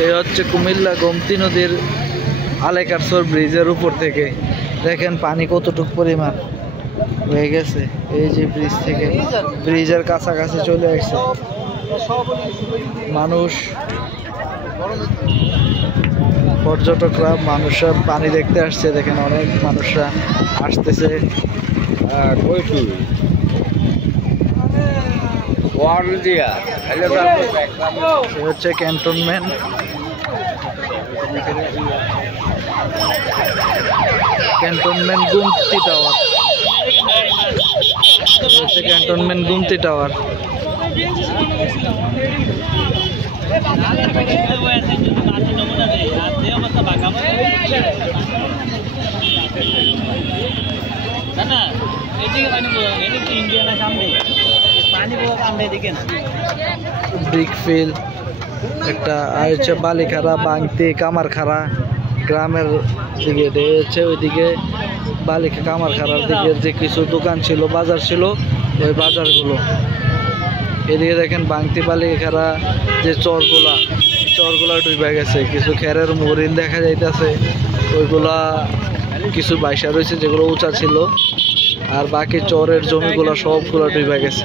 এই হচ্ছে কুমিল্লা গোমতী নদীর আলেকারসর ব্রিজের উপর থেকে দেখেন পানি কতটুকু পরিমাণ হয়ে গেছে। এই যে ব্রিজ থেকে ব্রিজের কাছাকাছি চলে আসছে মানুষ, পর্যটকরা, মানুষরা পানি দেখতে আসছে। দেখেন অনেক মানুষরা আসতেছে। হচ্ছে ক্যান্টনমেন্ট, ক্যান্টনমেন্ট গুমতি টাওয়ার। হচ্ছে ক্যান্টনমেন্ট গুমতি টাওয়ার। ব্রিকফিল একটা হচ্ছে বালিখারা, বাংতি, কামারখাড়া গ্রামের দিকে হচ্ছে ওইদিকে বালিকা কামারখাড়ার দিকে যে কিছু দোকান ছিল, বাজার ছিল, ওই বাজারগুলো। এদিকে দেখেন বাংতি বালিখাড়া যে চরগুলা ডুবে গেছে। কিছু খেরের মরিন দেখা যাইতেছে, ওইগুলা কিছু বাইসা রয়েছে যেগুলো উঁচা ছিল, আর বাকি চরের জমিগুলো সবগুলো ডুবে গেছে।